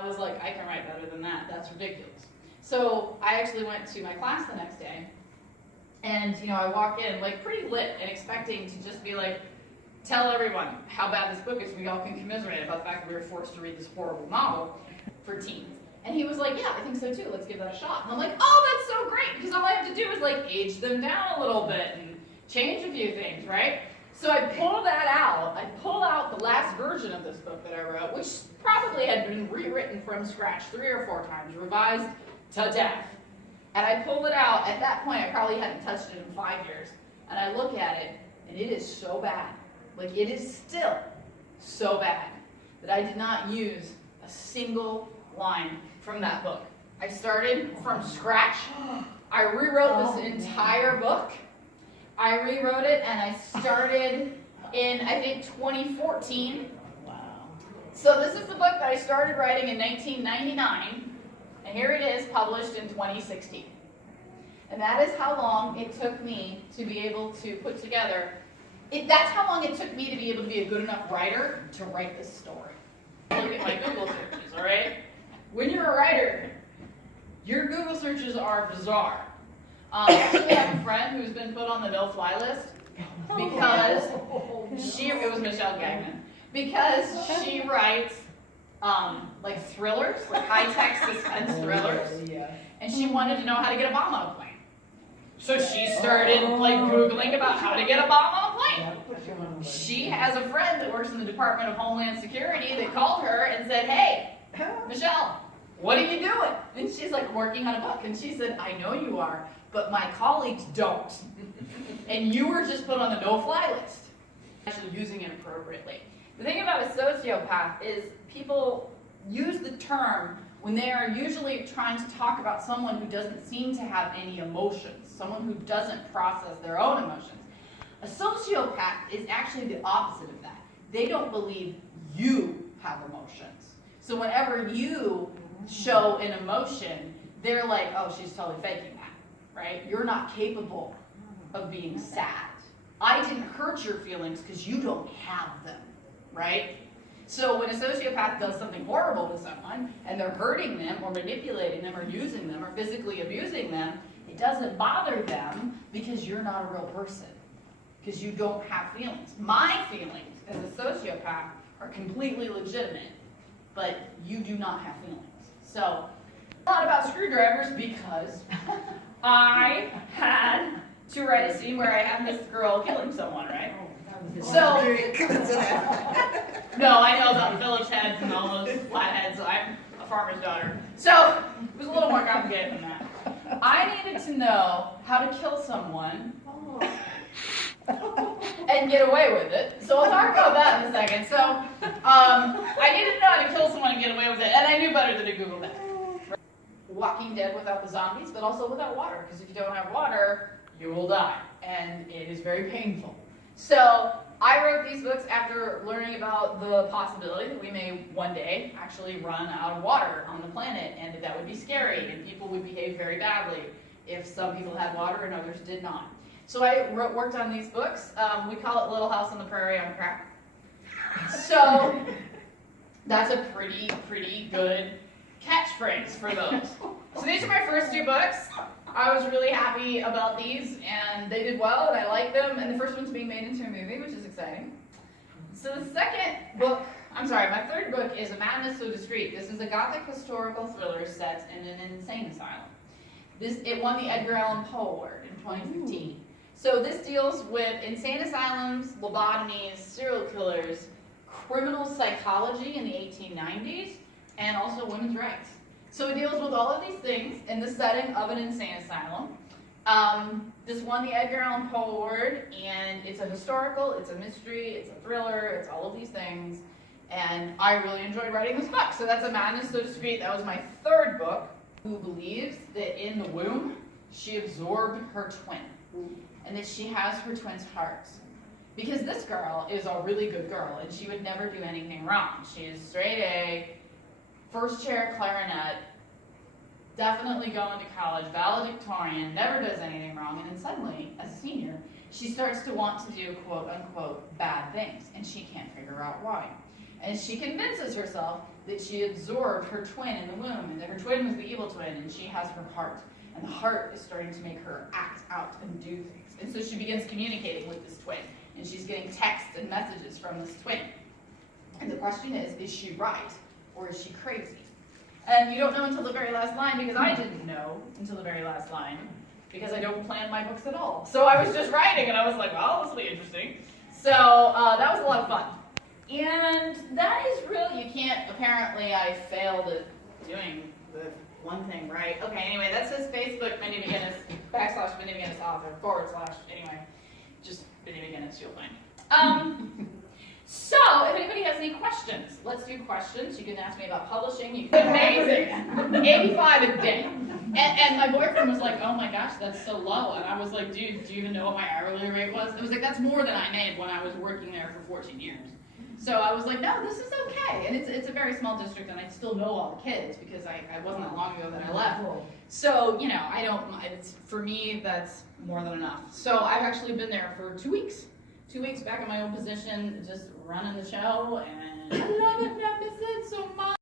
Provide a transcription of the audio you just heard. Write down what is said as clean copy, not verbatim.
I was like, I can write better than that. That's ridiculous. So I actually went to my class the next day, and I walk in like pretty lit and expecting to just be like, tell everyone how bad this book is. We all can commiserate about the fact that we were forced to read this horrible novel for teens. And he was like, yeah, I think so too. Let's give that a shot. And I'm like, oh, that's so great, because all I have to do is like age them down a little bit and change a few things, right? So I pulled that out. I pulled out the last version of this book that I wrote, which probably had been rewritten from scratch 3 or 4 times, revised to death. And I pulled it out. At that point, I probably hadn't touched it in 5 years. And I look at it, and it is so bad. Like, it is still so bad that I did not use a single line from that book. I started from scratch. I rewrote this entire book. I rewrote it, and I started in, I think, 2014. Wow. So this is the book that I started writing in 1999, and here it is, published in 2016. And that is how long it took me to be able to put together, that's how long it took me to be able to be a good enough writer to write this story. Look at my Google searches, all right? When you're a writer, your Google searches are bizarre. I actually have a friend who's been put on the no-fly list because it was Michelle Gagnon, because she writes like thrillers, like high-tech suspense thrillers, and she wanted to know how to get a bomb on a plane. So she started like Googling about how to get a bomb on a plane. She has a friend that works in the Department of Homeland Security that called her and said, hey, Michelle, what are you doing? And she's like, working on a book. And she said, I know you are, but my colleagues don't. And you were just put on the no-fly list. Actually using it appropriately. The thing about a sociopath is people use the term when they are usually trying to talk about someone who doesn't seem to have any emotions, someone who doesn't process their own emotions. A sociopath is actually the opposite of that. They don't believe you have emotions. So whenever you show an emotion, they're like, oh, she's totally faking that, right? You're not capable of being sad. I didn't hurt your feelings because you don't have them, right? So when a sociopath does something horrible to someone and they're hurting them or manipulating them or using them or physically abusing them, it doesn't bother them because you're not a real person, because you don't have feelings. My feelings as a sociopath are completely legitimate, but you do not have feelings. So, a lot about screwdrivers because I had to write a scene where I had this girl killing someone, right? So, no, I know about Phillips heads and all those flatheads, so I'm a farmer's daughter. So, it was a little more complicated than that. I needed to know how to kill someone and get away with it. So I'll talk about that in a second. So, I needed to know how to kill someone and get away with it, and I knew better than to Google that. Walking Dead without the zombies, but also without water, because if you don't have water, you will die, and it is very painful. So I wrote these books after learning about the possibility that we may one day actually run out of water on the planet, and that would be scary, and people would behave very badly if some people had water and others did not. So I worked on these books. We call it Little House on the Prairie on Crack. So that's a pretty good catchphrase for those. So these are my first 2 books. I was really happy about these, and they did well, and I liked them, and the first one's being made into a movie, which is exciting. So the my third book is A Madness So Discreet. This is a gothic historical thriller set in an insane asylum. It won the Edgar Allan Poe Award in 2015. Ooh. So this deals with insane asylums, lobotomies, serial killers, criminal psychology in the 1890s, and also women's rights. So it deals with all of these things in the setting of an insane asylum. This won the Edgar Allan Poe Award, and it's a historical, it's a mystery, it's a thriller, it's all of these things, and I really enjoyed writing this book. So that's A Madness So Discreet. That was my third book. Who believes that in the womb she absorbed her twin, and that she has her twin's heart. Because this girl is a really good girl, and she would never do anything wrong. She is straight A, first chair clarinet, definitely going to college, valedictorian, never does anything wrong, and then suddenly, as a senior, she starts to want to do quote-unquote bad things, and she can't figure out why. And she convinces herself that she absorbed her twin in the womb, and that her twin was the evil twin, and she has her heart. And the heart is starting to make her act out and do things. And so she begins communicating with this twin, and she's getting texts and messages from this twin. And the question is she right, or is she crazy? And you don't know until the very last line, because I didn't know until the very last line, because I don't plan my books at all. So I was just writing, and I was like, well, this will be interesting. So that was a lot of fun. And that is really, you can't, apparently I failed at doing the one thing right. Okay, anyway, that says Facebook, Mindy McGinnis, / Mindy McGinnis author, / anyway, just Mindy McGinnis, you'll find. So, if anybody has any questions, let's do questions. You can ask me about publishing. You can, amazing. 85 a day. And my boyfriend was like, oh my gosh, that's so low. And I was like, dude, do you even know what my hourly rate was? It was like, that's more than I made when I was working there for 14 years. So I was like, no, this is okay. And it's a very small district, and I still know all the kids because I wasn't that long ago that I left. So, you know, I don't, for me, that's more than enough. So I've actually been there for 2 weeks. 2 weeks back in my old position, just running the show, and I love it, and I miss it so much.